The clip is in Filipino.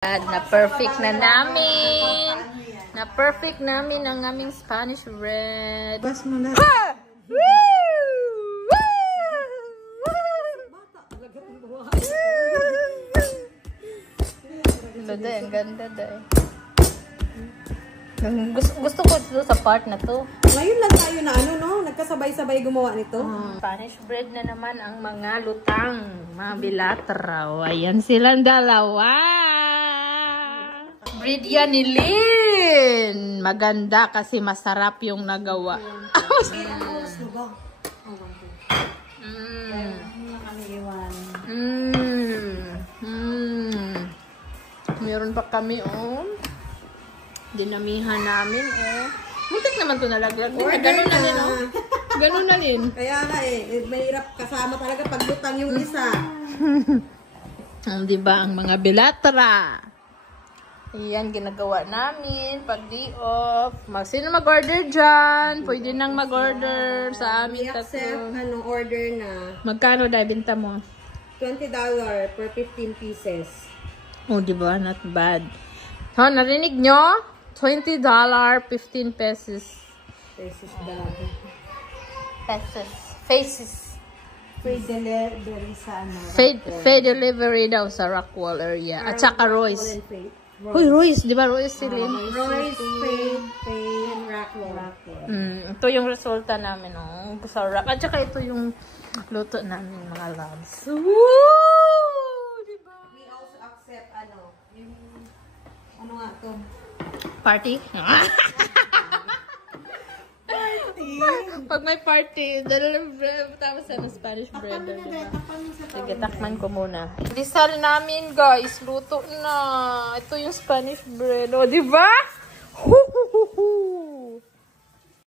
Na perfect na namin. Na perfect namin ang aming Spanish bread. Bas mo na. Ha! Woo! Daday, ang ganda daday. Gusto ko ito sa part na to. Ngayon lang tayo na nagkasabay-sabay gumawa nito. Spanish bread na naman ang mga lutang. Mga bilatraw. Ayan silang dalawa. Bread yan ni Lynn. Maganda kasi masarap yung nagawa. Meron pa kami, dinamihan namin, muntik naman ito nalaglag. Ganun na rin, Ganun na rin. Kaya nga mahirap kasama talaga paglutang yung isa. Diba, ang mga bilatra. Ayan, ginagawa namin. Pag di off. Sino mag-order dyan? Pwede nang mag-order sa amin accept order na. Magkano dahil binta mo? $20 per 15 pieces. Oh, diba? Not bad. Narinig nyo? $20, 15 pesos. Pesos daw. Faces. Free delivery sa Free delivery daw sa Rockwall area. At saka Royce. Uy, Royce. Di ba Royce si Lynn? Royce, Faith, Rockwall. Ito yung resulta namin, sa Rock. At saka ito yung luto namin, mga loves. Woo! Diba? We also accept, yung, nga to? Party? Pag may party, tapos Spanish bread. Sige, takman ko muna. Risal namin, guys. Luto na. Ito yung Spanish bread. O, diba?